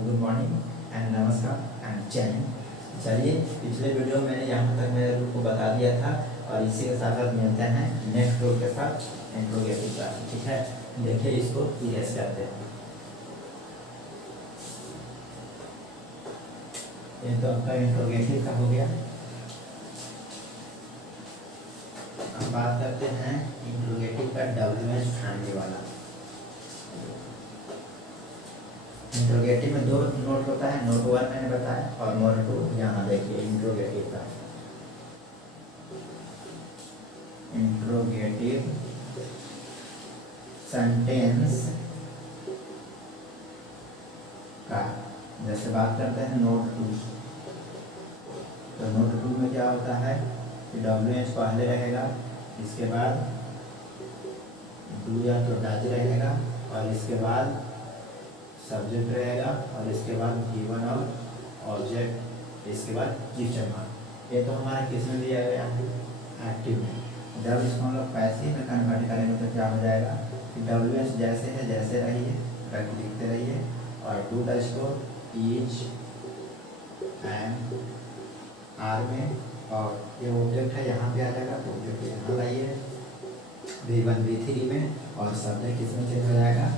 तो good morning and नमस्कार and जय हिंद। चलिए, पिछले वीडियो में मैंने यहाँ तक मेरे रूप को बता दिया था और इसी के साथ साथ मिलते हैं नेक्स्ट रूल के साथ इंट्रोगेटिव का। ठीक है, देखिए इसको इरेज करते हैं। ये तो आपका इंट्रोगेटिव का हो गया। अब बात करते हैं इंट्रोगेटिव का WH फैमिली वाला। इंट्रोगेटिव में दो नोट होता है, नोट 1 मैंने बताया और नोट 2 यहाँ देखिए इंट्रोगेटिव का। इंट्रोगेटिव सेंटेंस का जैसे बात करते हैं नोट 2, तो नोट 2 में क्या होता है कि WH पहले रहेगा, इसके बाद डू या तो डज रहेगा और इसके बाद सब्जेक्ट रहेगा और इसके बाद गिवन और ऑब्जेक्ट, इसके बाद फ्यूचर मार्क। ये तो हमारा किस में दिया गया है, एक्टिव में। जब इसको हम लोग पैसिव में कन्वर्ट करेंगे तो क्या हो जाएगा कि WH जैसे है जैसे रहिए, रख लिखते रहिए और डू डज को ईच एंड आर में, और ये ऑब्जेक्ट है यहाँ पे आ जाएगा तो ऑब्जेक्ट यहाँ लाइए V1 V3 में, और सब्जेक्ट किसमें चेंज हो जाएगा,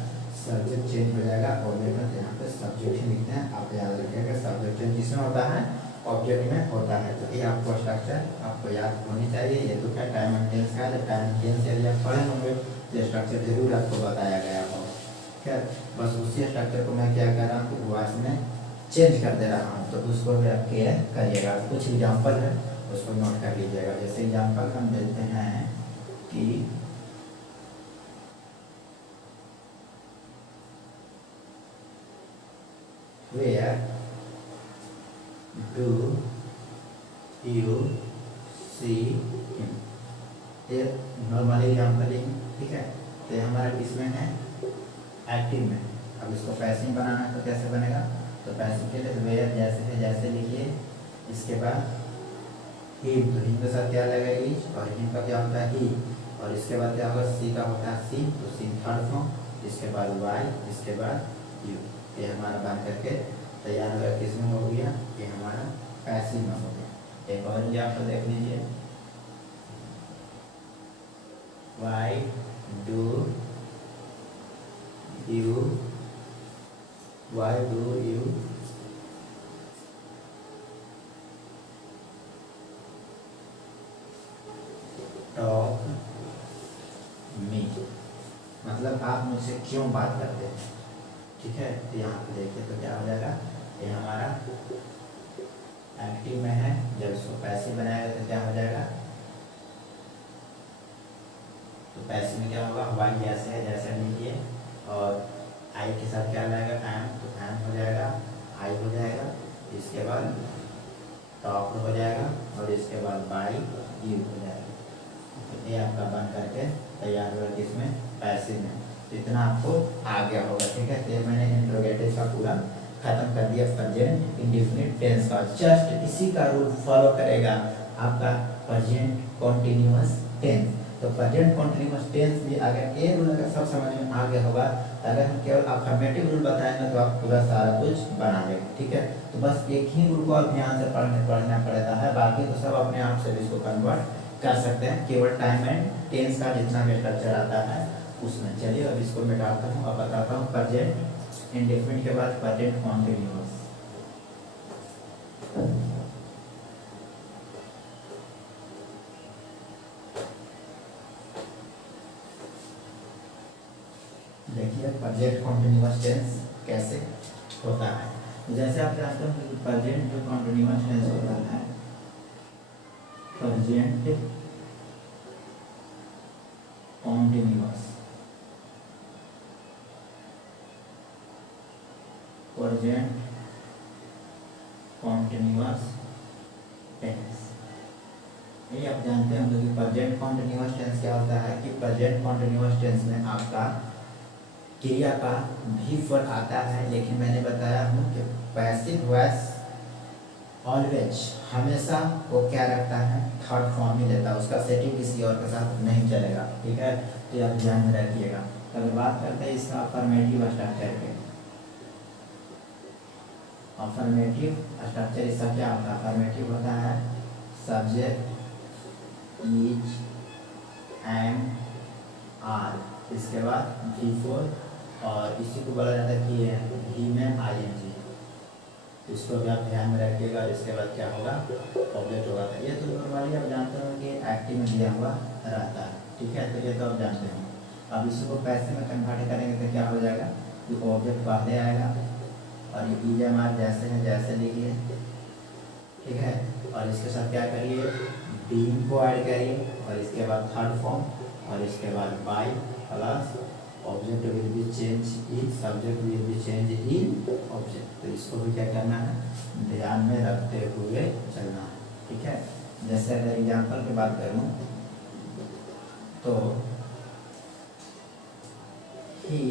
सब्जेक्ट चेंज हो जाएगा ऑब्जेक्ट में। यहाँ पे सब्जेक्ट ही लिखते हैं, आप याद रखिएगा सब्जेक्ट चेंज किसमें होता है, ऑब्जेक्ट में होता है। तो ये आपको स्ट्रक्चर आपको याद होनी चाहिए। ये तो क्या टाइम एंड टेंस का है, टाइम एंड टेंस यदि आप पढ़े होंगे ये स्ट्रक्चर जरूर आपको बताया गया होगा। क्या बस उसी स्ट्रक्चर को मैं क्या कर रहा हूँ, वॉइस में चेंज कर दे रहा हूँ, तो उसको भी आप केयर करिएगा। कुछ एग्जाम्पल है उसको नोट कर लीजिएगा। जैसे एग्जाम्पल हम देते हैं कि where do you see him, ये नॉर्मली एग्जाम्पल, ठीक है। तो ये हमारा किसमें है, एक्टिव में। अब इसको पैसिव बनाना है तो कैसे बनेगा, तो पैसिव के लिए वेयर जैसे है जैसे लिखिए, इसके बाद हिम, तो हिम के साथ क्या लगेगा इच, और हिम का क्या होता है ही, और इसके बाद क्या होगा सी का होता है सी, तो सी थर्ड फॉर्म, इसके बाद वाई, इसके बाद यू। ये हमारा बन करके तैयार हो गया। किस में हो गया, ये हमारा पैसिव में हो गया। एक और एग्जाम्पल देख लीजिए, वाई डू यू टॉक मी, मतलब आप मुझसे क्यों बात करते हैं। ठीक है, तो यहाँ पे देखिए तो क्या हो जाएगा, ये हमारा एक्टिव में है। जब इसको पैसिव बनाएगा तो क्या हो जाएगा, तो पैसिव में क्या होगा, वाई जैसे है जैसे लीजिए, और आई के साथ क्या लाएगा एम, तो एम हो जाएगा, आई हो जाएगा, इसके बाद टॉक हो जाएगा और इसके बाद बाई यू हो जाएगा। तो ये आपका बन करके तैयार हुआ किसमें, पैसिव में। इतना आपको आ गया होगा। ठीक है, तो मैंने इंट्रोगेटिव का पूरा खत्म कर दिया प्रेजेंट इंडेफिनिट टेंस का। जस्ट इसी का रूल फॉलो करेगा आपका प्रेजेंट कॉन्टिन्यूअस टेंस। तो प्रेजेंट कॉन्टिन्यूअस टेंस भी अगर ये रूल अगर सब समझ में आ गया होगा, अगर हम केवल अफर्मेटिव रूल बताएंगे तो आप पूरा सारा कुछ बना लेंगे। ठीक है, तो बस एक ही रूल को आप ध्यान से पढ़ना पड़ता है, बाकी तो सब अपने आप से इसको कन्वर्ट कर सकते हैं। केवल टाइम एंड टेंस का जितना भी स्ट्रक्चर आता है उसमें। चलिए अब इसको मिटाता हूँ, अब बताता हूँ प्रेजेंट इंडेफिनिट के बाद प्रेजेंट कॉन्टिन्यूअस। देखिए प्रेजेंट कॉन्टिन्यूअस टेंस कैसे होता है। जैसे आप जानते हो कि प्रेजेंट जो कॉन्टिन्यूअस टेंस होता है, present continuous, present continuous tense, ये आप जानते हैं कि प्रेजेंट कॉन्टिन्यूअस टेंस क्या होता है कि प्रेजेंट कॉन्टिन्यूअस टेंस में आपका क्रिया का भी फल आता है, लेकिन मैंने बताया हूँ कि पैसिव वॉइस ऑलवेज हमेशा वो क्या रखता है, थर्ड फॉर्म ही लेता है, उसका सेटिंग किसी और के साथ नहीं चलेगा। ठीक है, तो आप ध्यान में रखिएगा। अगर बात करते हैं इसका अफर्मेटिव स्ट्रक्चर के, अफर्मेटिव स्ट्रक्चर इसका क्या होता है? अफर्मेटिव होता है सब्जेक्ट इज एंड आर, इसके बाद V4 और इसी को बोला जाता है कि ही में ING। तो इसको भी आप ध्यान में रखिएगा। और इसके बाद क्या होगा? ऑब्जेक्ट होगा। ये तो नॉर्मली आप जानते हो कि एक्टिव में दिया हुआ रहता है, ठीक है। तो ये तो आप जानते हो। अब इसी को पैसे में कन्वर्ट करेंगे तो क्या हो जाएगा कि ऑब्जेक्ट पहले आएगा और ये EMR जैसे है जैसे लिखिए, ठीक है। और इसके साथ क्या करिए? बीइंग को ऐड करिए और इसके बाद थर्ड फॉर्म और इसके बाद by plus object will be change in, subject will be change in object. तो इसको भी क्या करना है? ध्यान में रखते हुए चलना है, ठीक है। जैसे अगर एग्जाम्पल की बात करूँ तो ही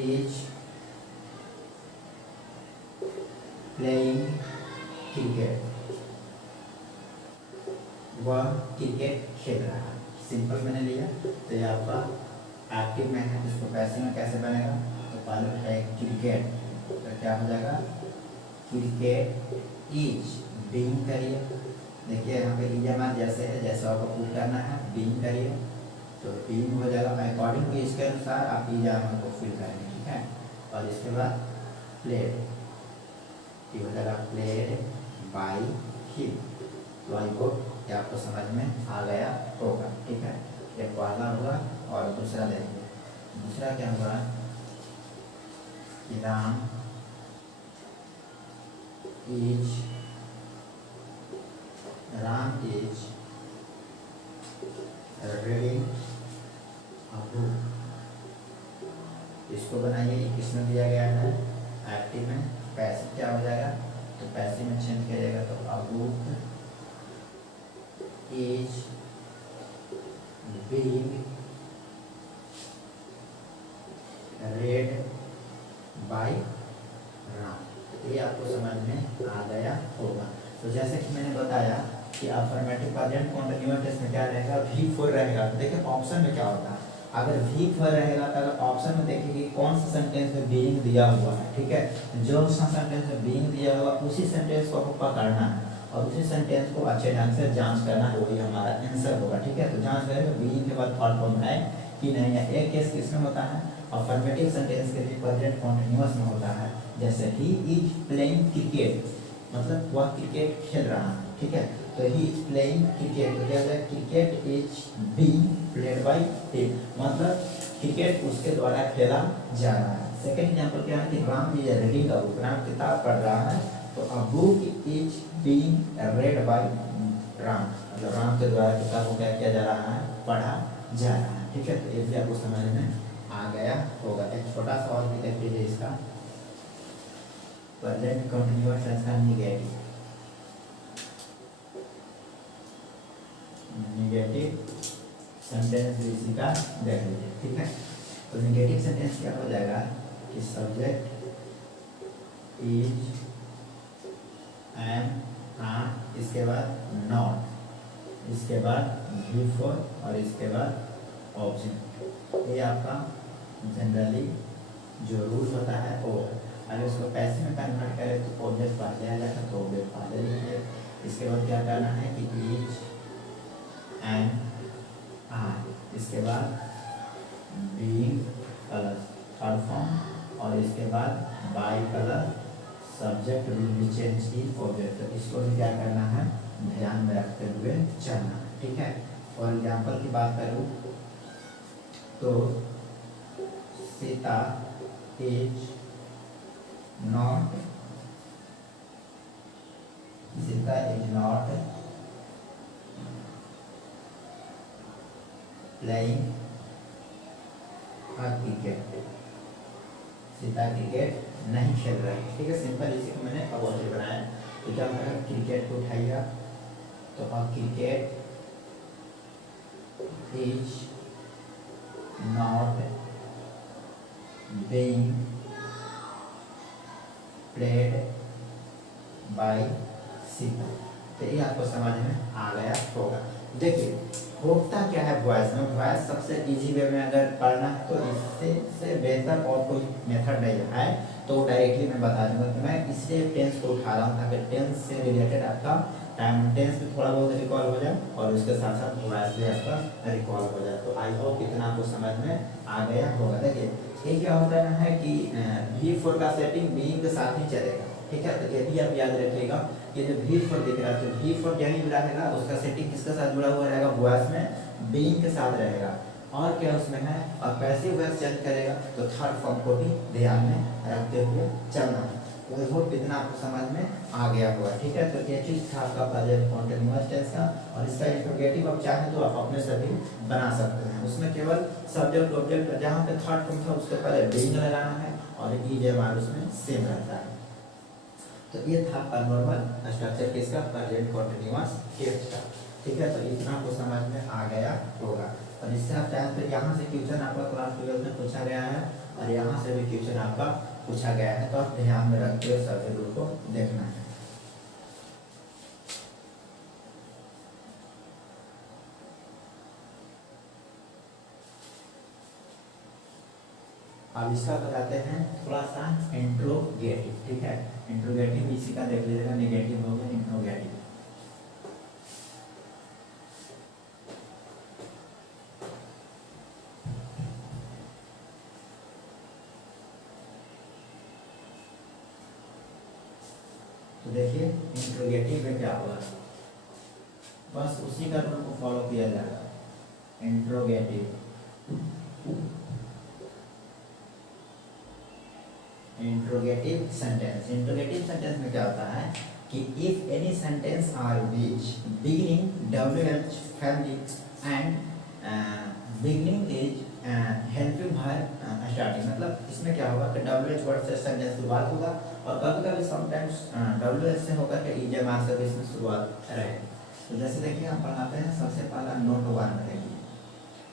इज प्लेइंग क्रिकेट, वह क्रिकेट खेल रहा है। सिंपल मैंने लिया। तो ये आपका एक्टिव में है, इसको पैसिव में कैसे बनेगा? तो पहले है क्रिकेट, तो क्या हो जाएगा? क्रिकेट इज बीइंग करिए। देखिए यहाँ पे EMR जैसे है जैसे आपको पुट करना है, बीइंग करिए तो बीइंग हो जाएगा। अकॉर्डिंग टू इसके अनुसार आप EMR को फिल करेंगे, ठीक है। और इसके बाद प्लेड, ये हो जाएगा प्लेड बाय हिम। तो आई होप कि आपको समझ में आ गया होगा, ठीक है। एक पहला हुआ और दूसरा देखेंगे। दूसरा क्या हुआ? Ram is reading a book. इसको बनाइए, किसमें दिया गया है? एक्टिव में। पैसिव क्या हो जाएगा? तो पैसिव में चेंज किया जाएगा। तो a book is being read by Ram. ये आपको समझ में आ गया होगा। तो जैसे कि मैंने बताया कि अफर्मेटिव प्रेजेंट कॉन्टिन्यूअस टेंस में क्या रहेगा? V4 रहेगा। तो देखिए ऑप्शन में क्या होता है, अगर V4 रहेगा तो अगर ऑप्शन में देखिए कि कौन सा सेंटेंस में बीइंग दिया हुआ है, ठीक है। जो सा सेंटेंस में बीइंग दिया हुआ उसी सेंटेंस को आपको पकड़ना है और उसी सेंटेंस को अच्छे ढंग से जांच करना है, वही हमारा आंसर होगा, ठीक है। तो जांच करेंगे बीइंग के बाद थर्ड फॉर्म है कि नहीं है। एक केस किसमें होता है? अफर्मेटिव सेंटेंस के लिए प्रेजेंट कॉन्टिन्यूअस में होता है। जैसे ही इज प्लेइंग क्रिकेट, मतलब वह क्रिकेट खेल रहा है, ठीक है। तो ही इज प्लेइंग क्रिकेट, तो क्या है? Cricket is being played by him, मतलब क्रिकेट उसके द्वारा खेला जा रहा है। सेकंड एग्जांपल क्या है कि Ram is reading a book, Ram किताब पढ़ रहा है। तो a book is being read by Ram, मतलब राम के द्वारा किताब को क्या किया जा रहा है? पढ़ा जा रहा है, ठीक है। तो ये भी आपको समझ में आ गया होगा। एक छोटा सा और भी देख लीजिए इसका, प्रेजेंट कंटिन्यूअस टेंस का निगेटिव सेंटेंस भी इसी का देख लीजिए, ठीक है। तो निगेटिव सेंटेंस क्या हो जाएगा कि सब्जेक्ट इज एम आर, इसके बाद नॉट, इसके बाद V4 और इसके बाद ऑब्जेक्ट। ये आपका जनरली जो रूल होता है वो। अगर इसको पैसे में कन्वर्ट करें तो ऑब्जेक्ट पहले आ जाएगा, तो ऑब्जेक्ट पहले लिखिए। इसके बाद क्या करना है कि इज एंड आर, इसके बाद बीइंग प्लस थर्ड फॉर्म और इसके बाद by plus subject will be change in object. तो इसको भी क्या करना है? ध्यान में रखते हुए चलना, ठीक है। और एग्जाम्पल की बात करूँ तो Sita is not playing cricket, Sita cricket नहीं खेल रही है, ठीक है। सिंपल इसी को मैंने अबॉर्डिव बनाया। तो क्या होगा? क्रिकेट को उठाइएगा तो अब cricket is not being played by Sita. तो ये आपको समझ में आ गया होगा। देखिए होता क्या है वॉइस में, वॉइस सबसे इजी वे में अगर पढ़ना है तो इससे से बेहतर और कोई मेथड नहीं है, तो डायरेक्टली मैं बता दूंगा कि मैं इसलिए टेंस को उठा रहा हूँ ताकि टेंस से रिलेटेड आपका टाइम टेंस भी थोड़ा बहुत रिकॉल हो जाए और उसके साथ साथ वॉइस भी आपका रिकॉल हो जाए। तो आई होप कितना आपको समझ में आ गया होगा। देखिए ये क्या होता है कि V4 का सेटिंग बीइंग के साथ ही चलेगा, ठीक है। तो ये भी आप याद रखिएगा, ये जो V4 दिख रहा है तो V4 जहाँ जुड़ा रहेगा उसका सेटिंग किसके साथ जुड़ा हुआ रहेगा, वॉइस में बीइंग के साथ रहेगा। और क्या उसमें है, और पैसिव वॉइस चेंज करेगा तो थर्ड फॉर्म को भी ध्यान में रखते हुए चलना है। तो वो कितना आपको समझ में आ गया होगा, ठीक है। तो ये चीज़ था आपका प्रेजेंट कॉन्टिन्यूअस टेंस का, और इसका इंट्रोगेटिव आप चाहें तो आप अपने से भी बना सकते हैं। उसमें केवल सब्जेक्ट ऑब्जेक्ट जहाँ पे थर्ड फॉर्म था उसके पहले बीइंग लगाना है और ईजेएमआर उसमें सेम रहता है। तो ये था आपका नॉर्मल स्ट्रक्चर किसका, प्रेजेंट कॉन्टिन्यूअस टेंस का, ठीक है। तो इतना आपको समझ में आ गया होगा। और इससे आप चाहें तो यहाँ से क्वेश्चन आपका क्लास 12 में पूछा गया है और यहाँ से भी क्वेश्चन आपका पूछा गया है, तो आप ध्यान में रखते हुए सभी रूल को देखना है। अब इसका बताते हैं थोड़ा सा इंट्रोगेटिव, ठीक है। इंट्रोगेटिव इसी का देख लीजिएगा, नेगेटिव हो गया इंट्रोगेटिव। तो देखिए इंट्रोगेटिव में क्या होगा, बस उसी का रूल को फॉलो किया जाएगा। Interrogative interrogative sentence, interrogative sentence में क्या होता है कि if any sentence or which beginning WH family and beginning is helping verb starting, मतलब इसमें क्या होगा कि WH वर्ड से सेंटेंस शुरुआत होगा और कभी कभी समटाइम्स WH से होकर के ईजेएमआर से भी इसमें शुरुआत रहेगी। तो जैसे देखिए हम पढ़ाते हैं, सबसे पहला नोट 1 रहेगी।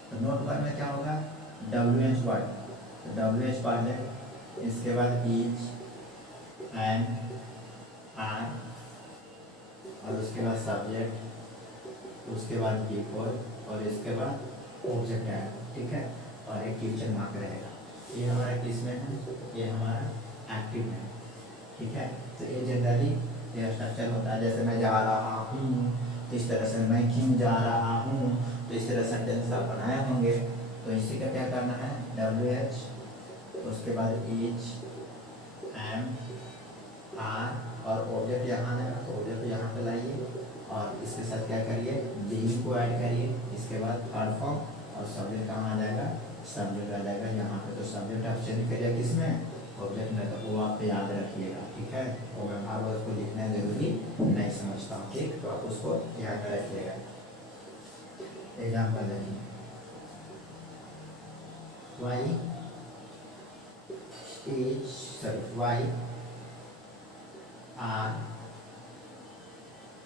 तो नोट 1 में क्या होगा, WH वर्ड, तो WH पढ़ ले, इसके बाद इज एंड आर और उसके बाद सब्जेक्ट, उसके बाद बिफोर और इसके बाद ऑब्जेक्ट है, ठीक है। और एक क्वेश्चन मार्क रहेगा। ये हमारा किस में है, ये हमारा एक्टिव है, ठीक है। तो ये जनरली ये स्ट्रक्चर होता है, जैसे मैं जा रहा हूँ तो इस तरह से, मैं क्यों जा रहा हूँ तो इस तरह सेंटेंस आप बनाए होंगे। तो इसी का क्या करना है, WH, उसके बाद इज एम आर और ऑब्जेक्ट यहाँ है तो ऑब्जेक्ट यहाँ पे लाइए और इसके साथ क्या करिए, बीइंग को ऐड करिए। इसके बाद थर्ड फॉर्म और सब्जेक्ट कहाँ आ जाएगा, सब्जेक्ट आ जाएगा यहाँ पे। तो सब्जेक्ट आप चेंज करिए किसमें, ऑब्जेक्ट में, तो वो आप याद रखिएगा, ठीक है। और मैं हर बार उसको लिखना जरूरी नहीं समझता हूँ, ठीक। तो आप उसको ध्यान में रखिएगा। एग्जाम्पल देखिए, why are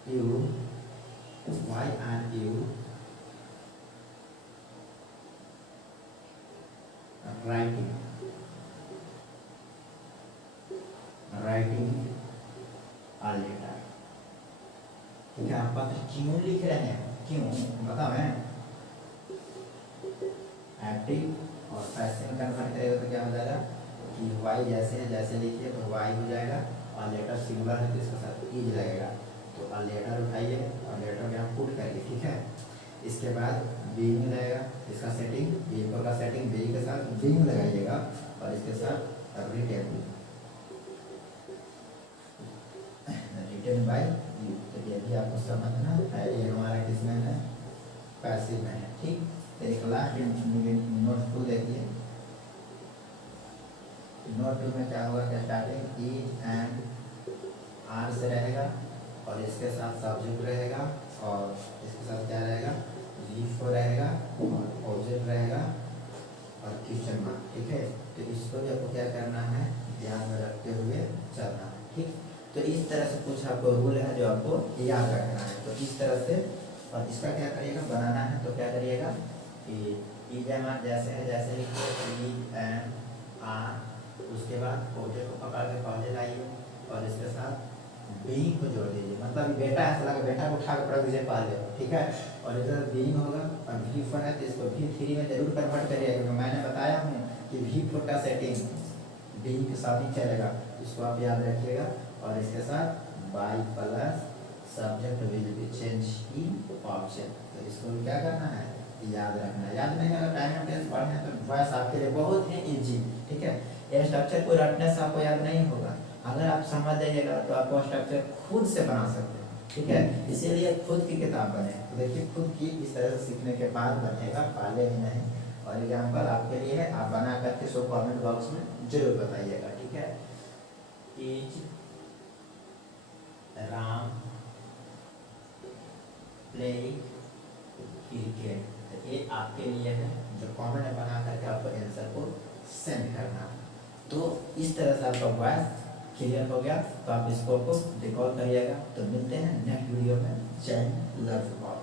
you writing a letter, ठीक है। आप पत्र क्यों लिख रहे हैं, क्यों बताओ है। एक्टिव और पैसिव में कन्वर्ट करेगा तो क्या हो जाएगा कि वाई जैसे है जैसे लिखिए तो वाई हो जाएगा और लेटर सिंगुलर है तो इसके साथ इज लगेगा। तो आ लेटर उठाइए और लेटर में आप पुट करिए, ठीक है। इसके बाद बीइंग लगेगा, इसका सेटिंग बिफोर का सेटिंग बी के साथ बीइंग लगाइएगा और इसके साथ रिटेन बाय यू। तो ये भी आपको समझना है, ये हमारा किसमें है, पैसिव में है, ठीक। तो एक लास्ट नोट 2 देखिए। नोट 2 में क्या होगा कि स्टार्टिंग इज एंड आर से रहेगा और इसके साथ सब्जेक्ट रहेगा और इसके साथ क्या रहेगा, V4 रहेगा और ऑब्जेक्ट रहेगा और क्वेश्चन मार्क, ठीक है। तो इसको भी आपको क्या करना है, ध्यान में रखते हुए चलना है, ठीक। तो इस तरह से कुछ आपको रूल है जो आपको याद रखना है। तो इस तरह से, और इसका क्या करिएगा, बनाना है तो क्या करिएगा कि ईजेएमआर जैसे है जैसे लिखिए, E-M-R, उसके बाद ऑब्जेक्ट को पकड़ के पहले लाइए और इसके साथ बीइंग को जोड़ दीजिए, मतलब बेटा ऐसा लगा, बेटा को उठा कर रख दीजिए पहले, ठीक है। और इधर बीइंग होगा और V4 है तो इसको V3 में जरूर कन्वर्ट करिएगा, क्योंकि मैंने बताया हूँ कि V4 का सेटिंग बीइंग के साथ ही चलेगा, इसको आप याद रखिएगा। और इसके साथ by plus subject will be change in object, तो इसको क्या करना है, याद रखना है। याद नहीं अगर टाइम एंड टेंस पढ़ना है तो वॉइस आपके लिए बहुत ही इजी, ठीक है। ये स्ट्रक्चर को रटने से आपको याद नहीं होगा, अगर आप समझ जाइएगा तो आपको स्ट्रक्चर खुद से बना सकते हैं, ठीक है। इसीलिए खुद की किताब बने, तो देखिए खुद की इस तरह से सीखने के बाद बनेगा, पहले ही नहीं। और एग्जाम्पल आपके लिए है, आप बना करके सो कमेंट बॉक्स में जरूर बताइएगा, ठीक है। इज राम प्लेइंग क्रिकेट, ये आपके लिए है, जो कमेंट बना करके आपको आंसर को सेंड करना। तो इस तरह से आपका वॉइस क्लियर हो गया, तो आप इसको रिकॉर्ड करिएगा। तो मिलते हैं नेक्स्ट वीडियो में। जय लव।